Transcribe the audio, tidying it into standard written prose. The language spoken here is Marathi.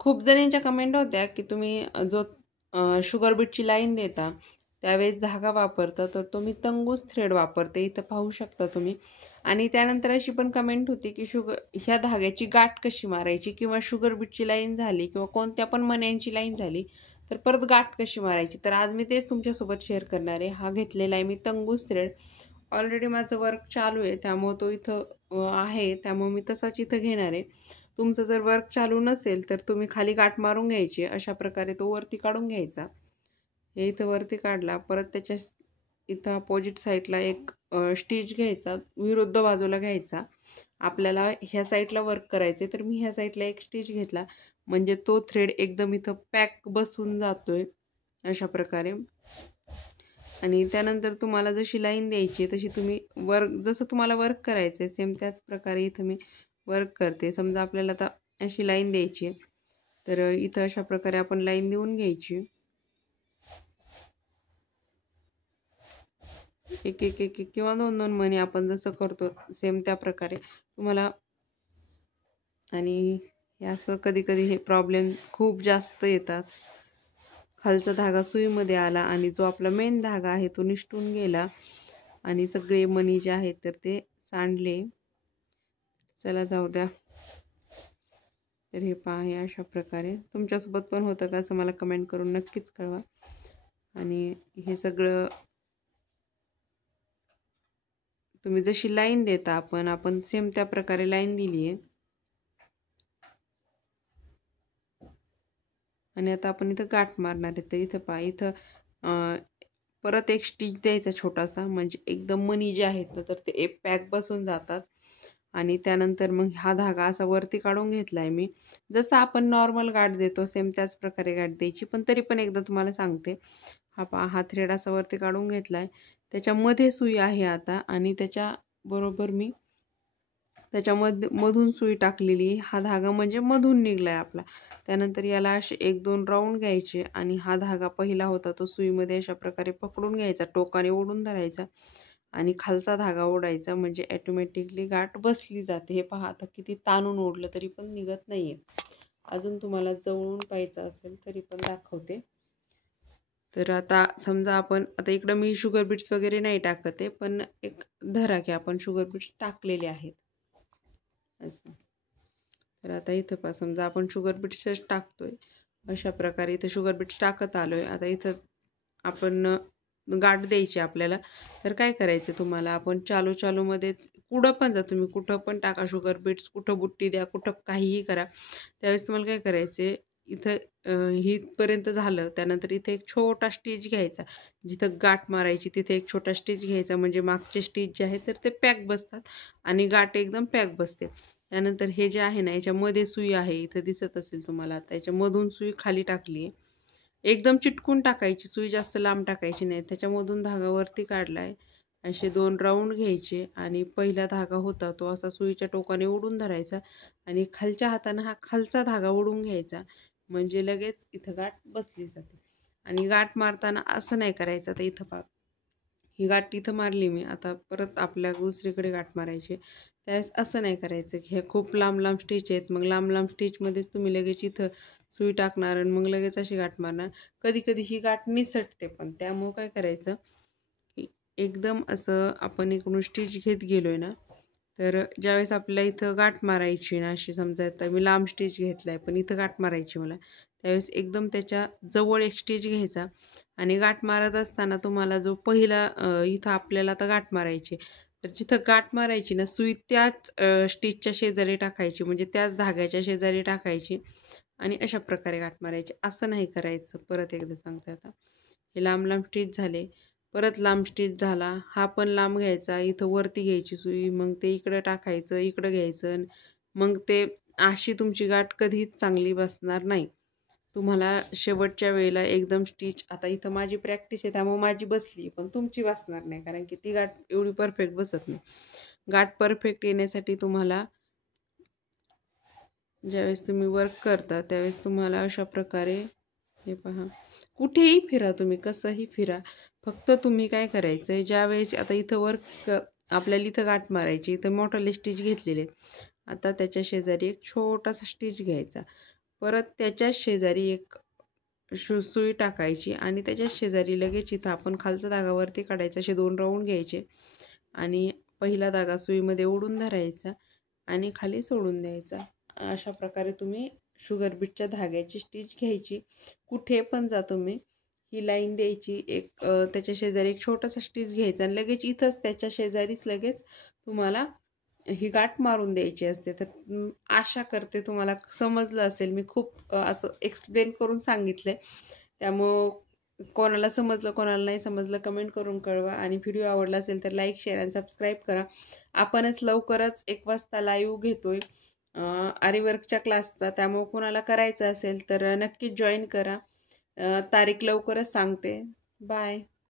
खूप जणींच्या कमेंट होत्या की तुम्ही जो शुगर बीटची लाईन देता त्यावेळेस धागा वापरता, तर तो मी तंगूस थ्रेड वापरते, इथं पाहू शकता तुम्ही. आणि त्यानंतर अशी पण कमेंट होती की ह्या धाग्याची गाठ कशी मारायची, किंवा शुगर बीटची लाईन झाली किंवा कोणत्या पण मण्यांची लाईन झाली तर परत गाठ कशी मारायची. तर आज मी तेच तुमच्यासोबत शेअर करणार आहे. हा घेतलेला आहे मी तंगूस थ्रेड. ऑलरेडी माझं वर्क चालू आहे, त्यामुळे तो इथं आहे, त्यामुळे मी तसाच इथं घेणार आहे. तुमचं जर वर्क चालू नसेल तर तुम्ही खाली गाठ मारून घ्यायची, अशा प्रकारे तो वरती काढून घ्यायचा. हे इथं वरती काढला, परत त्याच्या इथं अपोजिट साईडला एक स्टिच घ्यायचा, विरुद्ध बाजूला घ्यायचा. आपल्याला ह्या साईडला वर्क करायचे, तर मी ह्या साईडला एक स्टिच घेतला, म्हणजे तो थ्रेड एकदम इथं पॅक बसून जातोय अशा प्रकारे. आणि त्यानंतर तुम्हाला जशी लाईन द्यायची तशी तुम्ही जसं तुम्हाला वर्क करायचं आहे सेम त्याच प्रकारे इथं मी वर्क करते. समजा आपल्याला आता अशी लाईन द्यायची आहे, तर इथं अशा प्रकारे आपण लाईन देऊन घ्यायची. एक एक एक एक किंवा दोन दोन मणी आपण जसं करतो सेम त्या प्रकारे तुम्हाला. आणि हे असं कधी कधी हे प्रॉब्लेम खूप जास्त येतात. खालचा धागा सुईमध्ये आला आणि जो आपला मेन धागा आहे तो निसटून गेला आणि सगळे मणी जे आहेत तर ते सांडले. चला जाऊ द्या. तर हे पहा, हे अशा प्रकारे तुमच्यासोबत पण होतं का असं मला कमेंट करून नक्कीच कळवा. आणि हे सगळं तुम्ही जशी लाईन देता आपण सेम त्या प्रकारे लाईन दिली आहे. आणि आता आपण इथं गाठ मारणार आहे, तर इथं पहा, इथं परत एक स्टिच द्यायचा छोटासा, म्हणजे एकदम मणी जे आहेत ना तर ते एक पॅक बसून जातात. आणि त्यानंतर मग हा धागा असा वरती काढून घेतला आहे मी. जसं आपण नॉर्मल गाठ देतो सेम त्याच प्रकारे गाठ द्यायची, पण तरी पण एकदा तुम्हाला सांगते. हा थ्रेड असा वरती काढून घेतला आहे, त्याच्यामध्ये सुई आहे आता, आणि त्याच्याबरोबर मी मधून सुई टाकलेली. हा धागा म्हणजे मधून निघला आहे आपला. त्यानंतर याला असे एक दोन राऊंड घ्यायचे आणि हा धागा पहिला होता तो सुईमध्ये अशा प्रकारे पकडून घ्यायचा, टोकाने ओढून धरायचा आणि खालचा धागा ओढायचा, म्हणजे ॲटोमॅटिकली गाठ बसली जाते. हे पहा, आता किती ताणून ओढलं तरी पण निघत नाही आहे. अजून तुम्हाला जवळून पाहायचं असेल तरी पण दाखवते. तर आता समजा आपण आता इकडं मी शुगर बीट्स वगैरे नाही टाकते, पण एक धरा की आपण शुगर बीट्स टाकलेले आहेत असं. तर आता इथं पहा, समजा आपण शुगर बीट्सच टाकतोय अशा प्रकारे. इथं शुगर बीट्स टाकत आलोय. आता इथं आपण गाठ द्यायची आपल्याला. तर काय करायचं तुम्हाला, आपण चालूमध्येच कुठं पण जा तुम्ही, कुठं पण टाका शुगर बीट्स, कुठं बुट्टी द्या, कुठं काहीही करा. त्यावेळेस तुम्हाला काय करायचे, इथं हितपर्यंत झालं, त्यानंतर इथे एक छोटा स्टिच घ्यायचा, जिथं गाठ मारायची तिथे एक छोटा स्टिच घ्यायचा, म्हणजे मागचे स्टिच जे आहे तर ते पॅक बसतात आणि गाठ एकदम पॅक बसते. त्यानंतर हे जे आहे ना, याच्यामध्ये सुई आहे, इथं दिसत असेल तुम्हाला. आता याच्यामधून सुई खाली टाकली आहे, एकदम चिटकून टाकायची सुई, जास्त लांब टाकायची नाही. त्याच्यामधून धागा वरती काढला आहे, असे 2 राऊंड घ्यायचे आणि पहिला धागा होता तो असा सुईच्या टोकाने ओढून धरायचा आणि खालच्या हाताने हा खालचा धागा ओढून घ्यायचा, म्हणजे लगेच इथं गाठ बसली जाते. आणि गाठ मारताना असं नाही करायचं. आता इथं पहा, ही गाठ इथं मारली मी, आता परत आपल्या दुसरीकडे गाठ मारायची. त्यावेळेस असं नाही करायचं की हे खूप लांब स्टिच आहेत, मग लांब स्टिचमध्येच तुम्ही लगेच इथं सुई टाकणार आणि मग लगेच अशी गाठ मारणार. कधी कधी ही गाठ निसटते पण, त्यामुळं काय करायचं की एकदम असं आपण इकडून स्टिच घेत गेलोय ना, तर ज्यावेळेस आपल्याला इथं गाठ मारायची ना, अशी समजा आता मी लांब स्टिच घेतलाय पण इथं गाठ मारायची मला, त्यावेळेस एकदम त्याच्या जवळ एक स्टिच घ्यायचा आणि गाठ मारत असताना तुम्हाला जो पहिला इथं आपल्याला आता गाठ मारायची, तर जिथं गाठ मारायची ना सुई त्याच स्टिचच्या शेजारी टाकायची, म्हणजे त्याच धाग्याच्या शेजारी टाकायची आणि अशा प्रकारे गाठ मारायची. असं नाही करायचं. परत एकदा सांगते. आता हे लांब स्टिच झाले, परत लांब स्टिच झाला, हा पण लांब घ्यायचा, इथं वरती घ्यायची सुई, मग ते इकडं टाकायचं, इकडं घ्यायचं, मग ते अशी तुमची गाठ कधीच चांगली बसणार नाही. तुम्हाला शेवटच्या वेळेला एकदम स्टिच, आता इथं माझी प्रॅक्टिस आहे त्यामुळे माझी बसली, पण तुमची बसणार नाही, कारण की ती गाठ एवढी परफेक्ट बसत नाही. गाठ परफेक्ट येण्यासाठी तुम्हाला ज्यावेळेस तुम्ही वर्क करता त्यावेळेस तुम्हाला अशा प्रकारे, हे पहा, कुठेही फिरा तुम्ही, कसंही फिरा, फक्त तुम्ही काय करायचं आहे, ज्यावेळेस आता इथं वर्क आपल्याला इथं गाठ मारायची, इथं मोठाले स्टिच घेतलेले, आता त्याच्या शेजारी एक छोटासा स्टिच घ्यायचा, परत त्याच्याच शेजारी एक सुई टाकायची आणि त्याच्याच शेजारी लगेच इथं आपण खालचा धागा वरती काढायचा, असे 2 राऊंड घ्यायचे आणि पहिला धागा सुईमध्ये ओढून धरायचा आणि खाली सोडून द्यायचा. अशा प्रकारे तुम्ही शुगर बीटच्या धाग्याची स्टिच घ्यायची. कुठे पण जा तुम्ही ही लाईन द्यायची, एक त्याच्या शेजारी एक छोटासा स्टिच घ्यायचा आणि लगेच इथंच त्याच्या शेजारीच लगेच तुम्हाला ही गाठ मारून द्यायची असते. तर आशा करते तुम्हाला समजलं असेल. मी खूप असं एक्सप्लेन करून सांगितलंय. त्यामुळं कोणाला समजलं, कोणाला नाही समजलं कमेंट करून कळवा आणि व्हिडिओ आवडला असेल तर लाईक, शेअर आणि सबस्क्राईब करा. आपणच लवकरच 1 वाजता लाईव्ह घेतोय आरीवर्कच्या क्लासचा. त्यामुळे कोणाला करायचं असेल तर नक्कीच जॉईन करा. तारीख लवकरच सांगते. बाय.